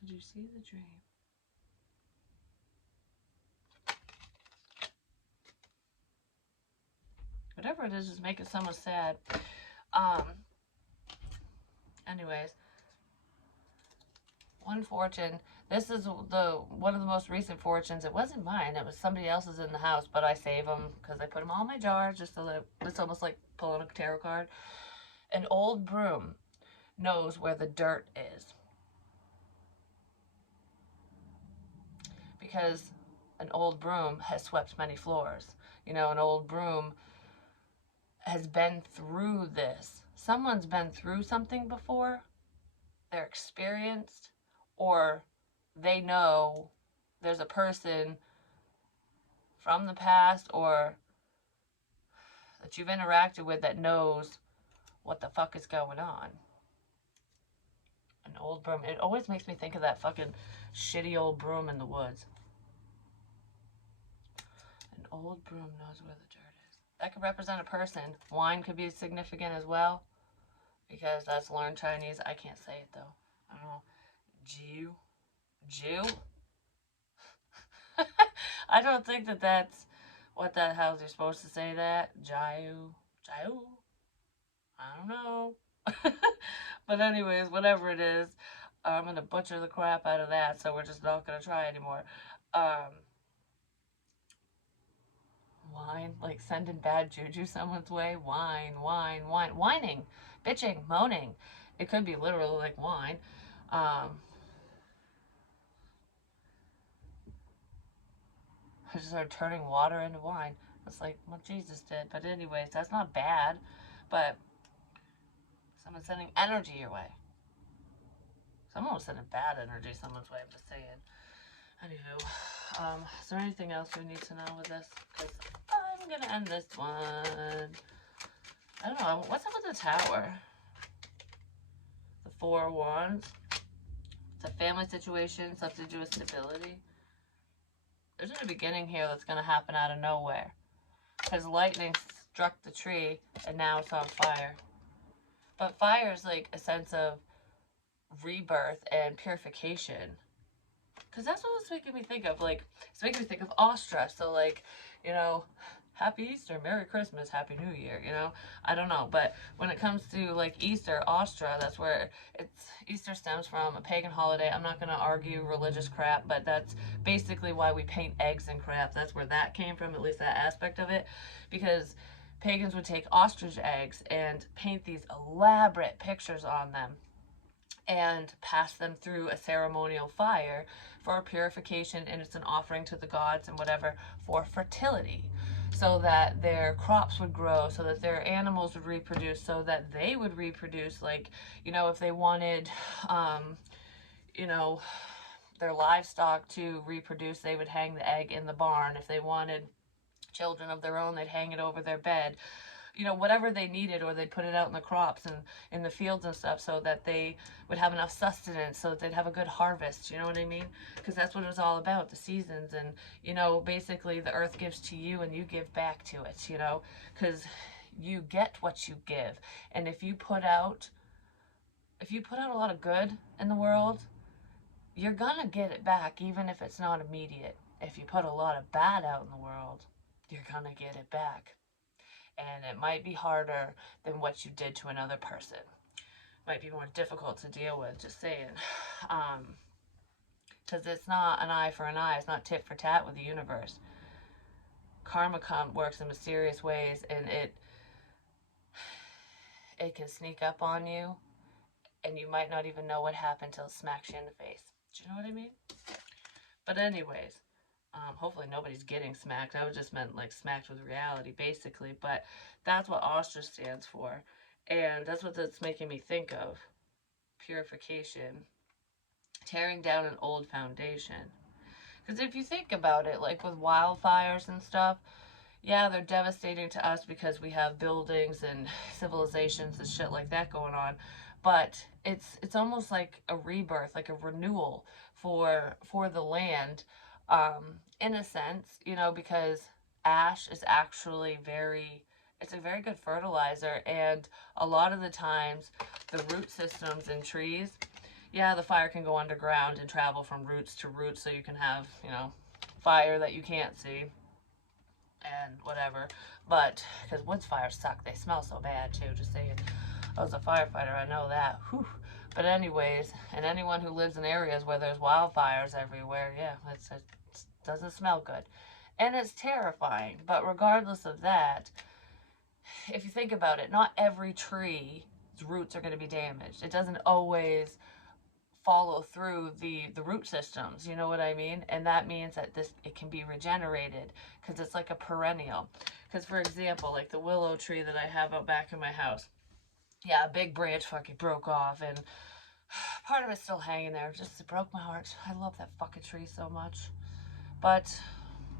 Did you see the dream? Whatever it is making someone sad. Anyways. One fortune. This is one of the most recent fortunes. It wasn't mine. It was somebody else's in the house, but I save them because I put them all in my jars just to live. It's almost like pulling a tarot card. An old broom knows where the dirt is. Because an old broom has swept many floors. You know, an old broom has been through this. Someone's been through something before. They're experienced, or they know there's a person from the past or that you've interacted with that knows what the fuck is going on. An old broom. It always makes me think of that fucking shitty old broom in the woods. An old broom knows where the dirt is. That could represent a person. Wine could be significant as well, because that's learned Chinese. I can't say it though. I don't know. Jew? I don't think that's what that, how you're supposed to say that. Jiu? I don't know. But anyways, whatever it is, I'm going to butcher the crap out of that, so we're just not going to try anymore. Wine, like sending bad juju someone's way. Whining, bitching, moaning. It could be literally like wine. I just started turning water into wine. That's like what Jesus did. But anyways, that's not bad. But someone's sending energy your way. Someone was sending bad energy someone's way, I'm just saying. Anywho, is there anything else we need to know with this? Because I'm going to end this one. I don't know. What's up with the Tower? The Four of Wands. It's a family situation, something to do with stability. There's a beginning here that's going to happen out of nowhere. Because lightning struck the tree, and now it's on fire. But fire is like a sense of rebirth and purification. Because that's what it's making me think of. Like, it's making me think of Astra. So, like, you know, Happy Easter, Merry Christmas, Happy New Year, you know? I don't know, but when it comes to like Easter, Austria, that's where Easter stems from, a pagan holiday. I'm not going to argue religious crap, but that's basically why we paint eggs and crap. That's where that came from, at least that aspect of it, because pagans would take ostrich eggs and paint these elaborate pictures on them and pass them through a ceremonial fire for purification, and it's an offering to the gods and whatever for fertility, so that their crops would grow, so that their animals would reproduce, so that they would reproduce. Like, you know, if they wanted you know, their livestock to reproduce, they would hang the egg in the barn. If they wanted children of their own, they'd hang it over their bed, you know, whatever they needed, or they'd put it out in the crops and in the fields and stuff, so that they would have enough sustenance, so that they'd have a good harvest. You know what I mean? Because that's what it was all about, the seasons. And, you know, basically the earth gives to you and you give back to it, you know, because you get what you give. And if you put out a lot of good in the world, you're gonna get it back, even if it's not immediate. If you put a lot of bad out in the world, you're gonna get it back. And it might be harder than what you did to another person. Might be more difficult to deal with, just saying. Because it's not an eye for an eye. It's not tit for tat with the universe. Karma works in mysterious ways, and it can sneak up on you, and you might not even know what happened till it smacks you in the face. Do you know what I mean? But anyways, hopefully nobody's getting smacked. I just meant like smacked with reality, basically. But that's what ostrich stands for. And that's what that's making me think of. Purification. Tearing down an old foundation. Because if you think about it, like with wildfires and stuff, yeah, they're devastating to us because we have buildings and civilizations and shit like that going on. But it's almost like a rebirth, like a renewal for the land, in a sense, you know, because ash is actually it's a very good fertilizer, and a lot of the times the root systems in trees, yeah, the fire can go underground and travel from roots to roots, so you can have, you know, fire that you can't see and whatever. But because woods fires suck, they smell so bad too, just saying. I was a firefighter, I know that. Whew. But anyways, and anyone who lives in areas where there's wildfires everywhere, yeah, it doesn't smell good. And it's terrifying. But regardless of that, if you think about it, not every tree's roots are going to be damaged. It doesn't always follow through the root systems, you know what I mean? And that means that it can be regenerated, because it's like a perennial. Because for example, like the willow tree that I have out back in my house, yeah, a big branch fucking broke off, and part of it's still hanging there. Just, it broke my heart. I love that fucking tree so much. But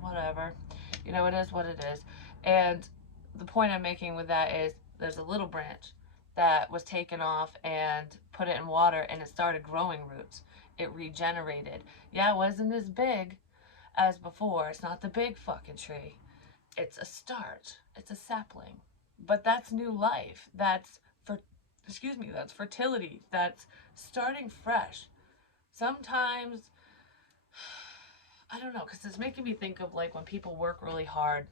whatever, you know, it is what it is. And the point I'm making with that is there's a little branch that was taken off and put it in water, and it started growing roots. It regenerated. Yeah, it wasn't as big as before. It's not the big fucking tree. It's a start. It's a sapling. But that's new life. That's that's fertility. That's starting fresh. Sometimes, I don't know, because it's making me think of like when people work really hard.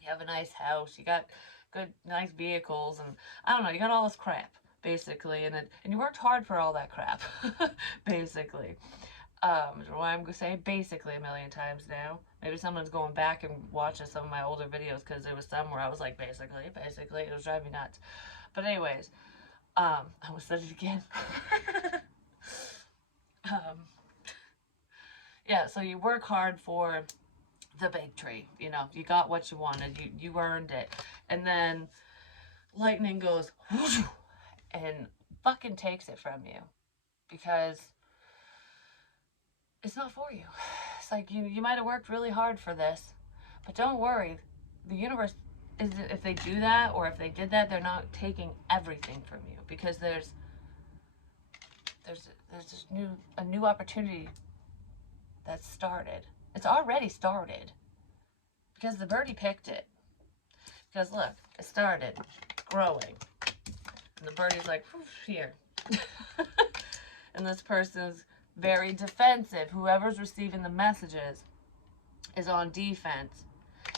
You have a nice house, you got good, nice vehicles, and I don't know, you got all this crap, basically, and you worked hard for all that crap, basically. Why I'm going to say basically a million times now. Maybe someone's going back and watching some of my older videos, because there was some where I was like, basically, it was driving me nuts. But anyways, I almost said it again. um, yeah, so you work hard for the big tree, you know, you got what you wanted, you earned it, and then lightning goes whoosh, and fucking takes it from you, because it's not for you. It's like you might have worked really hard for this, but don't worry, the universe is, if they do that, or if they did that, they're not taking everything from you, because there's this a new opportunity that's started. It's already started, because the birdie picked it. Because look, it started growing, and the birdie's like, here. And this person's very defensive. Whoever's receiving the messages is on defense,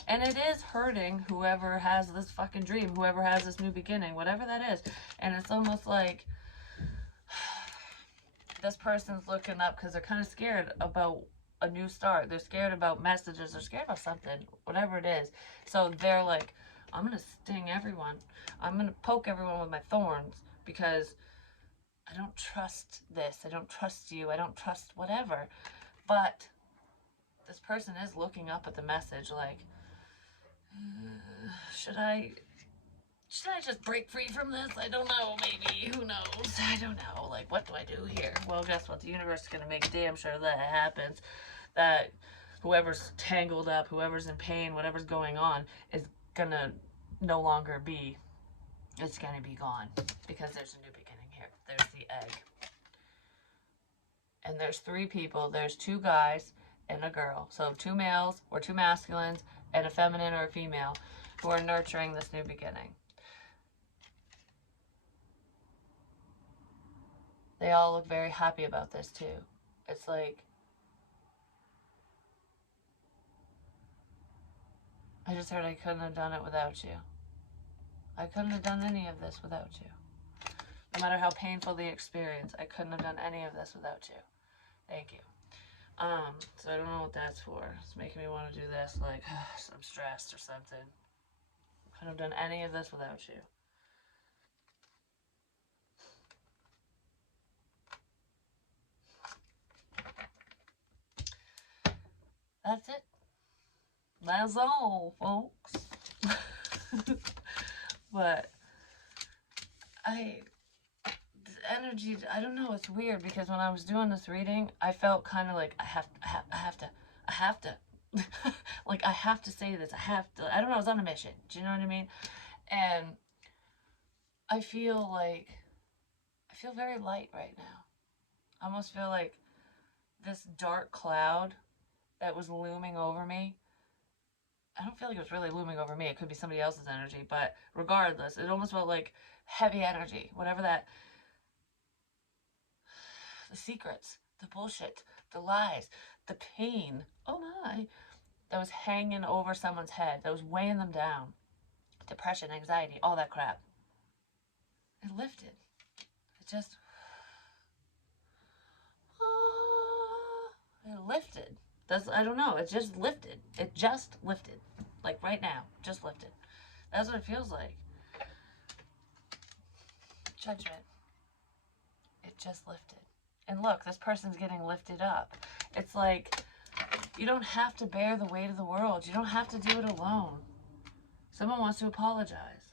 And it is hurting whoever has this fucking dream, whoever has this new beginning, whatever that is. And it's almost like this person's looking up because they're kind of scared about a new start. They're scared about messages. They're scared about something, whatever it is. So they're like, I'm going to sting everyone. I'm going to poke everyone with my thorns because I don't trust this. I don't trust you. I don't trust whatever. But this person is looking up at the message like, should I just break free from this? I don't know, maybe. Who knows? I don't know. Like, what do I do here? Well, guess what? The universe is going to make damn sure that it happens. That whoever's tangled up, whoever's in pain, whatever's going on, is going to no longer be. It's going to be gone. Because there's a new beginning here. There's the egg. And there's 3 people. There's 2 guys and a girl. So 2 males or 2 masculines and a feminine or a female who are nurturing this new beginning. They all look very happy about this too. It's like, I just heard I couldn't have done it without you. I couldn't have done any of this without you. No matter how painful the experience, I couldn't have done any of this without you. Thank you. So I don't know what that's for. It's making me want to do this, like, I'm stressed or something. I couldn't have done any of this without you. That's it. That's all, folks. But energy, I don't know, it's weird because when I was doing this reading, I felt kind of like I have to like I have to say this, I don't know, I was on a mission, do you know what I mean? And I feel very light right now. I almost feel like this dark cloud that was looming over me, I don't feel like it was really looming over me, it could be somebody else's energy, but regardless, it almost felt like heavy energy, whatever that, the secrets, the bullshit, the lies, the pain, oh my, that was hanging over someone's head, that was weighing them down, depression, anxiety, all that crap. It lifted. It just, it lifted. I don't know, it just lifted. It just lifted. Like right now, just lifted. That's what it feels like. Judgment. It just lifted. And look, this person's getting lifted up. It's like, you don't have to bear the weight of the world. You don't have to do it alone. Someone wants to apologize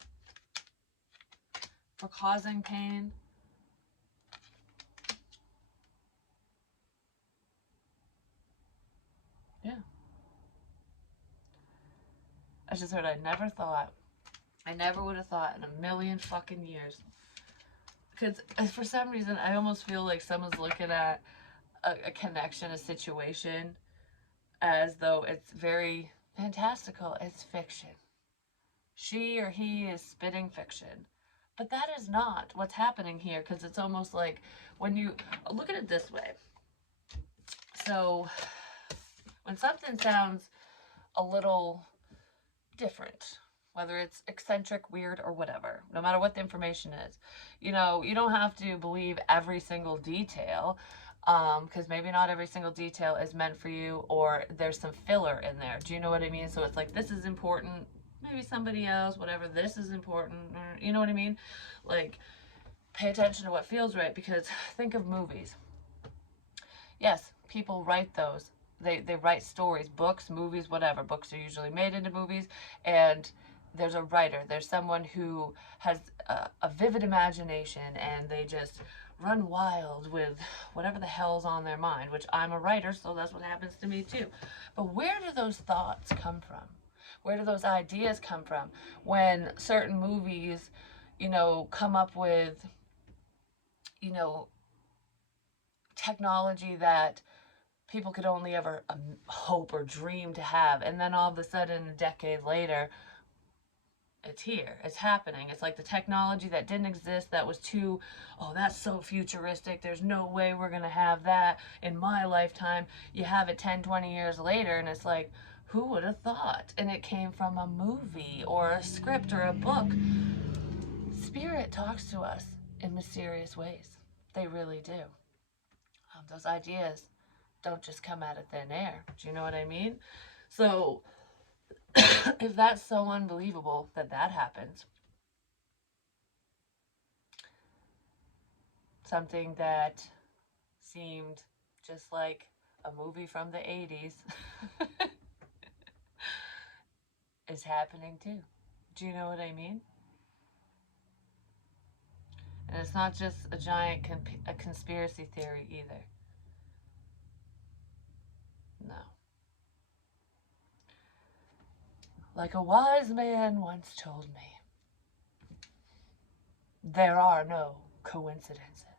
for causing pain. Yeah. I just heard I never would have thought in a million fucking years. Because for some reason, I almost feel like someone's looking at a connection, a situation, as though it's very fantastical. It's fiction. She or he is spitting fiction. But that is not what's happening here, because it's almost like when you look at it this way. So when something sounds a little different, whether it's eccentric, weird, or whatever, no matter what the information is, you know, you don't have to believe every single detail, because maybe not every single detail is meant for you, or there's some filler in there. Do you know what I mean? So it's like, this is important, maybe somebody else, whatever, this is important, or, you know what I mean? Like, pay attention to what feels right, because think of movies. Yes, people write those. They write stories, books, movies, whatever. Books are usually made into movies, and there's a writer. There's someone who has a vivid imagination, and they just run wild with whatever the hell's on their mind, which I'm a writer, so that's what happens to me too. But where do those thoughts come from? Where do those ideas come from when certain movies, you know, come up with, you know, technology that people could only ever hope or dream to have, and then all of a sudden, a decade later, it's here, it's happening. It's like the technology that didn't exist, that was too, oh, that's so futuristic, there's no way we're gonna have that in my lifetime. You have it 10, 20 years later, and it's like, Who would have thought? And it came from a movie or a script or a book. Spirit talks to us in mysterious ways. They really do. Those ideas don't just come out of thin air. Do you know what I mean? So, if that's so unbelievable that that happens, something that seemed just like a movie from the 80s is happening too. Do you know what I mean? And it's not just a giant a conspiracy theory either. No. Like a wise man once told me, there are no coincidences.